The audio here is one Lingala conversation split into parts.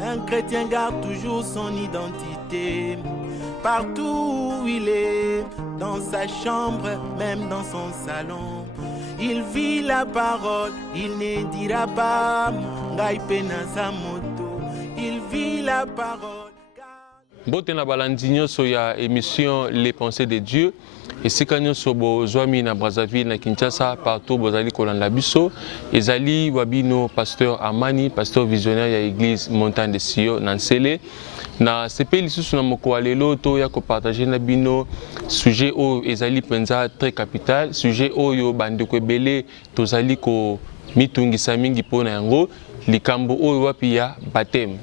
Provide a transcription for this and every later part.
Un chrétien garde toujours son identité. Partout où il est, dans sa chambre, même dans son salon. Il vit la parole, il ne dira pas Ngai pena sa moto. Il vit la parole. Botena balandinyo soya émission Les Pensées de Dieu. Et si kanyo sobo zwami na Brazzaville na Kinshasa partout bozali kolanda biso ezali wabino pasteur Amani, pasteur visionnaire ya église Montagne de Sion na Nsele. Na sepeli susu na moko lelo to ya ko partager na bino sujet o ezali penza très capital, sujet oyo bandeko ebele tozali ko mitungisa mingi pona yango likambo oyo wapi ya baptême.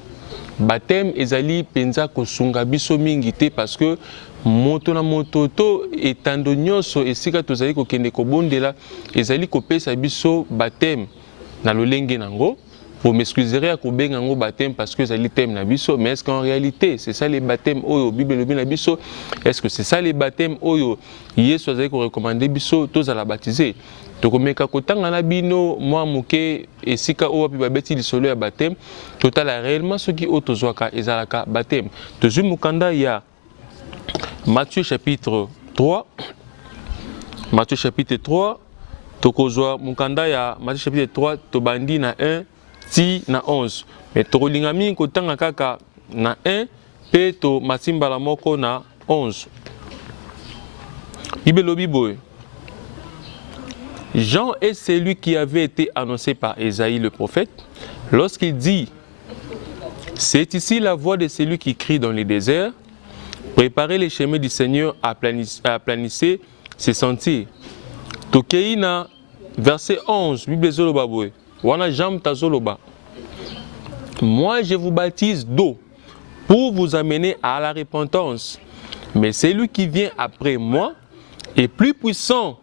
Baptême ezali penza ko sunga biso mingi te parce que moto na moto to etando nyonso esika tozali ko kende ko bondela ezali ko pesa biso baptême na lolenge nango. Pour m'excuser à Kobenga ngo baptême parce que ezali thème na biso, mais est-ce qu'en réalité c'est ça les baptêmes oyo Bible lobi na biso? Est-ce que c'est ça les baptêmes oyo Yesu azali ko recommander biso tous à la baptiser? Tokomeka kotanga na bino moi moke esika oyo pi babeti lisolo ya baptême total réellement ce qui otozwaka ezalaka baptême. Tozui mukanda ya Matthieu chapitre 3. Matthieu chapitre 3 tokozwa mukanda ya Matthieu chapitre 3 tobandi na 1 ti na 11. Mais tokolinga mingi kotanga kaka na 1 pe to masimbala moko na 11. Bible lobi boy. Jean est celui qui avait été annoncé par Ésaïe le prophète lorsqu'il dit: c'est ici la voix de celui qui crie dans les déserts, préparez les chemins du Seigneur, aplanissez ses sentiers. Tokeina verset 11, Bible zoloba boy. Wana Jean tazoloba. Moi je vous baptise d'eau pour vous amener à la repentance, mais celui qui vient après moi est plus puissant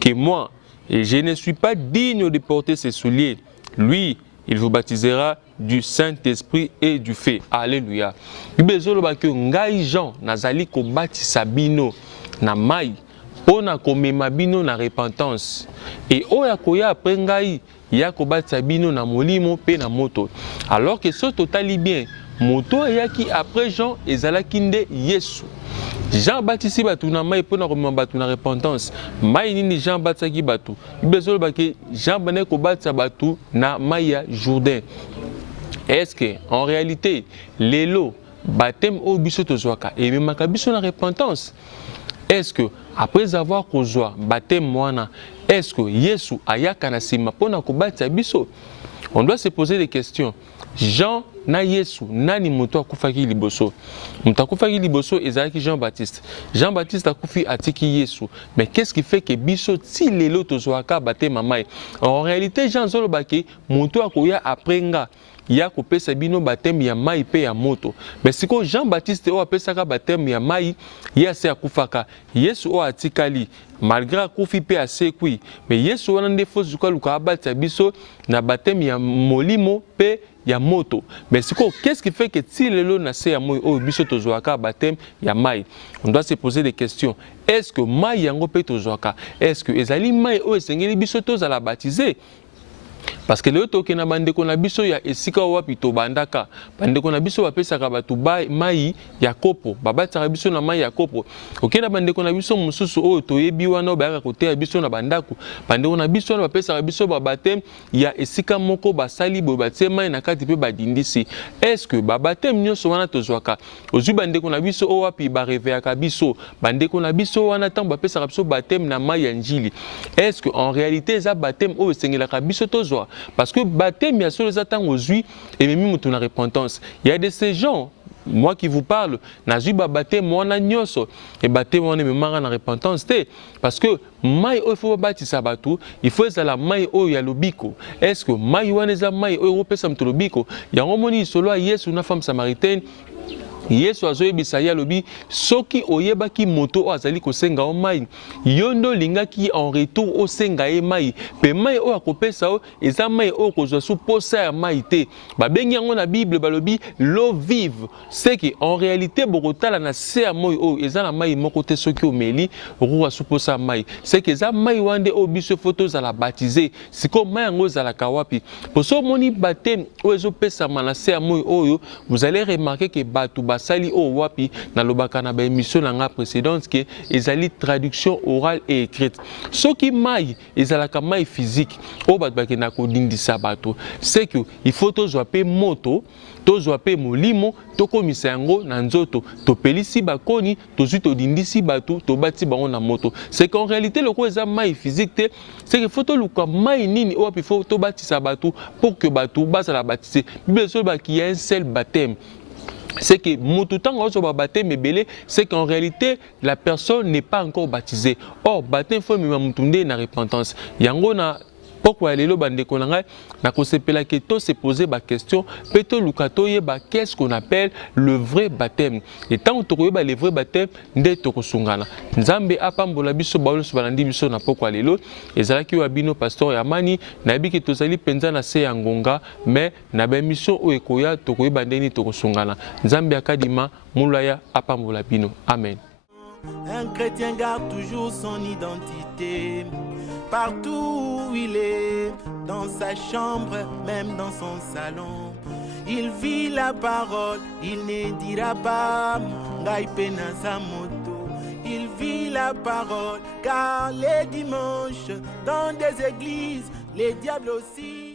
que moi, et je ne suis pas digne de porter ses souliers. Lui, il vous baptisera du Saint-Esprit et du feu. Alléluia. Bible zoloba que ngai Jean nazali ko batisa bino na mai pona komema bino na repentance. Et oya koya après ngai ya ko batisa bino na molimo pe na moto. Alors que ce totali bien moto yaki après Jean ezalaki nde Yesu. Jean batisi batu na mai pona komema batu na repentance. Mai nini Jean batisaki batu? Bezolo baki Jean bane ko batisa batu na mai ya Jourdain. Est-ce que en réalité lelo baptême au biso tozwaka et même biso na repentance? Est-ce que après avoir kozwa baptême mwana, est-ce que Yesu ayaka na sima pona ko batisa biso? On doit se poser des questions. Jean na Yesu nani moto akufaki liboso? Moto akufaki liboso ezalaki Jean-Baptiste. Jean-Baptiste akufi atiki Yesu. Mais qu'est-ce qui fait que biso ti lelo tozwaka baptême mai? En réalité Jean zolobaki moto akoya après nga ya kopesa bino baptême ya mai pe ya moto. Mais siko Jean-Baptiste o apesaka baptême ya mai ya se akufaka. Yesu o atikali malgré akufi pe asekui. Mais Yesu wana nde fo zuka luka abatisa biso na baptême ya molimo pe ya moto. Mais qu'est-ce qui fait que si lelo na se ya moi o biso tozwaka baptême ya mai? On doit se poser des questions. Est-ce que mai yango pe tozwaka? Est-ce que ezali mai o esengeli biso tozala baptiser? Parce que le toke na bandeko na biso ya esika wapi to bandaka bandeko na biso bapesaka batu mai ya kopo babataka biso na mai ya kopo. Ok na bandeko na biso mususu oyo toyebi wana bayaka koteya biso na bandaku bandeko na biso wana bapesaka biso baptême ya esika moko basali boye batie mai na kati pe badindisi. Est-ce que baptême nyonso wana tozwaka ozwi bandeko na biso oyo wapi bareveyaka biso bandeko na biso wana ntango bapesaka biso baptême na mai ya njili? Est-ce que en réalité eza baptême oyo esengelaka biso tozwa? Parce que baptême ya solo ezatanga ozwi et même mutu na repentance. Il y a de ces gens, moi qui vous parle, nazwi ba baptême wana nyonso et baptême wana memanga na repentance te parce que mai oyo faut batisa batu, il faut ezala mai oyo ya lobiko. Est-ce que mai wana eza mai oyo opesa mutu lobiko? Yango moni solo Yesu na femme samaritaine Yesu azoyebisa ye alobi soki oyebaki moto azali kosenga o mai yondo lingaki en retour osenga ye mai pe mai o akopesa o eza mai o kozwa su posa ya mai te babengi yango na Bible balobi l'eau vive c'est que en réalité bokotala na se ya moi o eza na mai moko te soki omeli okoka su posa ya mai c'est que eza mai wande o biso photo za la baptiser siko mai yango za la kawapi poso moni baptême o ezopesama na se ya moi oyo vous allez remarquer que batu basali o wapi na lobaka na ba émission na nga précédente que ezali traduction orale et écrite soki mai ezalaka mai physique o batu bakenda kodindisa bato c'est que il faut tozwa pe moto tozwa pe molimo tokomisa yango na nzoto topelisi bakoni tozwi todindisi bato tobati bango na moto c'est qu'en réalité loko eza mai physique te c'est que faut toluka mai nini o wapi faut tobatisa bato pour que bato bazala baptisé bible so ba qu'il y a un seul baptême. C'est que c'est qu'en réalité la personne n'est pas encore baptisée. Or baptême faut même na repentance. Yango na pourquoi les bandeko na na kosepela que to se poser ba question peto lukato yeba qu'est-ce qu'on appelle le vrai baptême. Et tant to yeba le vrai baptême nde to kosungana. Nzambe apambola biso baolo so balandi biso na pourquoi lelo ezalaki wa bino pasteur Yamani na bi que tozali penza na se ya ngonga mais na ba mission o ekoya to koyeba ndeni to kosungana. Nzambe akadima mulaya apambola bino. Amen. Un chrétien garde toujours son identité. Partout où il est, dans sa chambre, même dans son salon. Il vit la parole, il ne dira pas Ngai pena sa moto. Il vit la parole, car les dimanches, dans des églises, les diables aussi